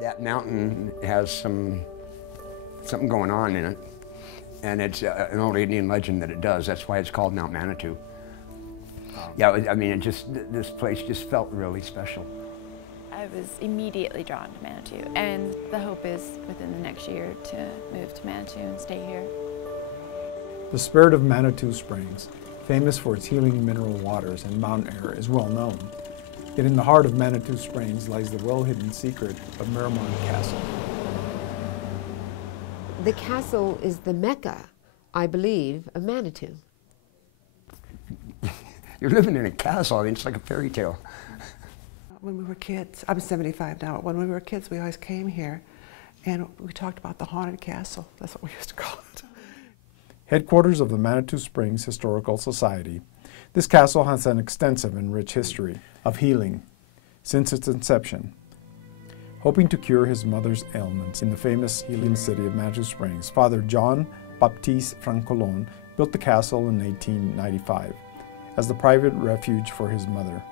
That mountain has something going on in it, and it's an old Indian legend that it does. That's why it's called Mount Manitou. Yeah, I mean, this place just felt really special. I was immediately drawn to Manitou, and the hope is within the next year to move to Manitou and stay here. The spirit of Manitou Springs, famous for its healing mineral waters and mountain air, is well known. Yet in the heart of Manitou Springs lies the well-hidden secret of Miramont Castle. The castle is the Mecca, I believe, of Manitou. You're living in a castle. I mean, it's like a fairy tale. When we were kids, I'm 75 now, when we were kids we always came here and we talked about the haunted castle. That's what we used to call it. Headquarters of the Manitou Springs Historical Society, this castle has an extensive and rich history of healing since its inception. Hoping to cure his mother's ailments in the famous healing city of Manitou Springs, Father John Baptiste Francolon built the castle in 1895 as the private refuge for his mother.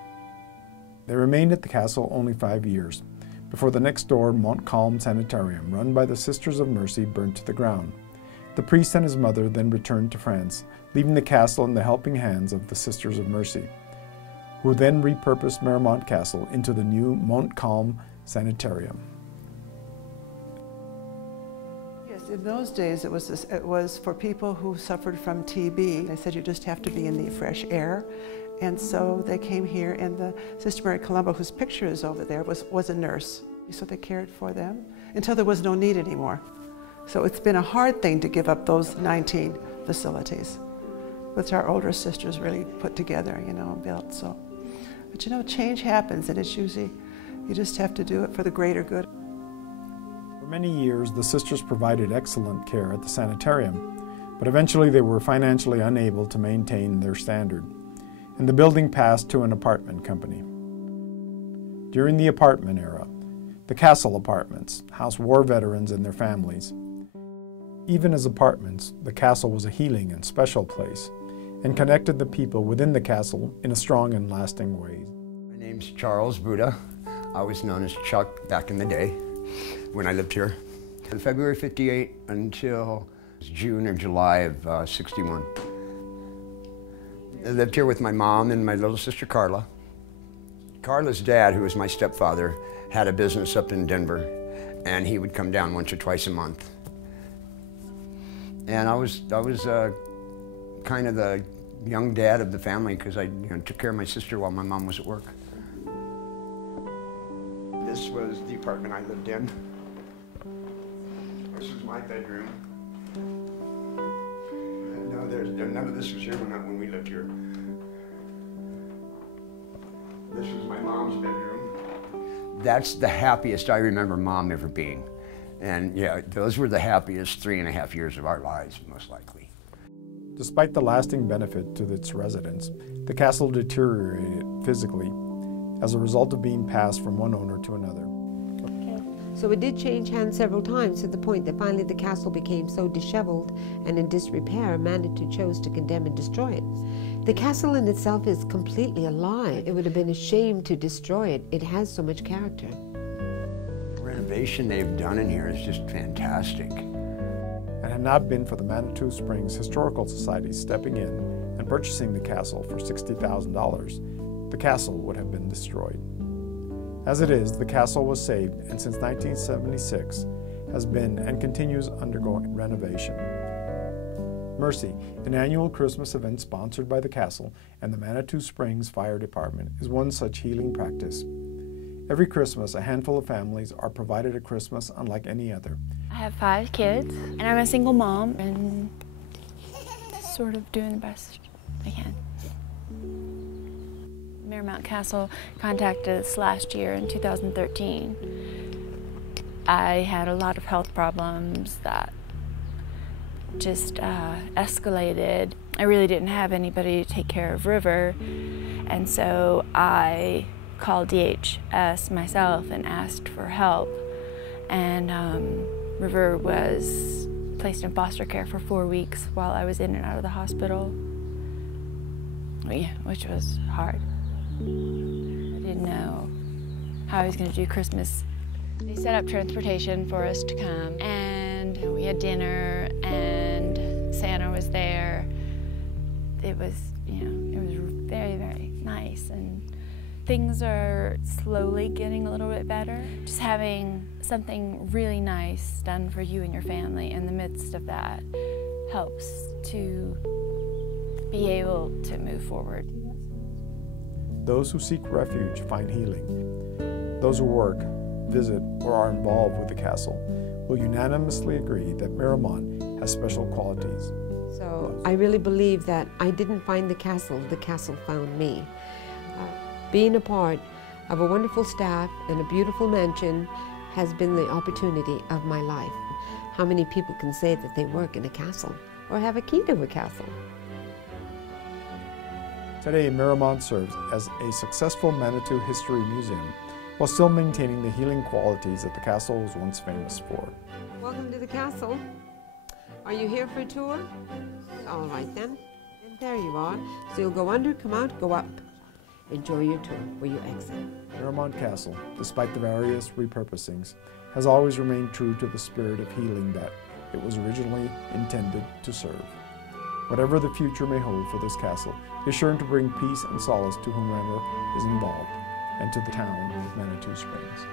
They remained at the castle only 5 years before the next-door Montcalm Sanitarium, run by the Sisters of Mercy, burned to the ground. The priest and his mother then returned to France, leaving the castle in the helping hands of the Sisters of Mercy, who then repurposed Miramont Castle into the new Montcalm Sanitarium. Yes, in those days it was for people who suffered from TB. They said you just have to be in the fresh air. And so they came here, and the Sister Mary Colombo, whose picture is over there, was a nurse. So they cared for them until there was no need anymore. So it's been a hard thing to give up those 19 facilities, which our older sisters really put together, you know, and built. So, but you know, change happens, and it's usually, you just have to do it for the greater good. For many years, the sisters provided excellent care at the sanitarium, but eventually they were financially unable to maintain their standard, and the building passed to an apartment company. During the apartment era, the Castle Apartments housed war veterans and their families. Even as apartments, the castle was a healing and special place and connected the people within the castle in a strong and lasting way. My name's Charles Buddha. I was known as Chuck back in the day when I lived here. From February 58 until June or July of 61. I lived here with my mom and my little sister Carla. Carla's dad, who was my stepfather, had a business up in Denver, and he would come down once or twice a month. And I was kind of the young dad of the family because I took care of my sister while my mom was at work. This was the apartment I lived in. This was my bedroom. No, none of this was here when we lived here. This was my mom's bedroom. That's the happiest I remember Mom ever being. And yeah, those were the happiest 3.5 years of our lives, most likely. Despite the lasting benefit to its residents, the castle deteriorated physically as a result of being passed from one owner to another. So it did change hands several times to the point that finally the castle became so disheveled and in disrepair, Manitou chose to condemn and destroy it. The castle in itself is completely alive. It would have been a shame to destroy it. It has so much character. The renovation they've done in here is just fantastic. And had not been for the Manitou Springs Historical Society stepping in and purchasing the castle for $60,000, the castle would have been destroyed. As it is, the castle was saved and since 1976 has been and continues undergoing renovation. Mercy, an annual Christmas event sponsored by the castle and the Manitou Springs Fire Department, is one such healing practice. Every Christmas, a handful of families are provided a Christmas unlike any other. I have 5 kids, and I'm a single mom, and sort of doing the best I can. Miramont Castle contacted us last year in 2013. I had a lot of health problems that just escalated. I really didn't have anybody to take care of River, and so I called DHS myself and asked for help. And River was placed in foster care for 4 weeks while I was in and out of the hospital, which was hard. I didn't know how I was going to do Christmas They set up transportation for us to come, and we had dinner, and Santa was there. It was, it was very, very nice, and things are slowly getting a little bit better. Just having something really nice done for you and your family in the midst of that helps to be able to move forward. Those who seek refuge find healing. Those who work, visit, or are involved with the castle will unanimously agree that Miramont has special qualities. So I really believe that I didn't find the castle found me. Being a part of a wonderful staff and a beautiful mansion has been the opportunity of my life. How many people can say that they work in a castle or have a key to a castle? Today, Miramont serves as a successful Manitou history museum while still maintaining the healing qualities that the castle was once famous for. Welcome to the castle. Are you here for a tour? All right then. And there you are. So you'll go under, come out, go up. Enjoy your tour where you exit. Miramont Castle, despite the various repurposings, has always remained true to the spirit of healing that it was originally intended to serve. Whatever the future may hold for this castle is sure to bring peace and solace to whomever is involved and to the town of Manitou Springs.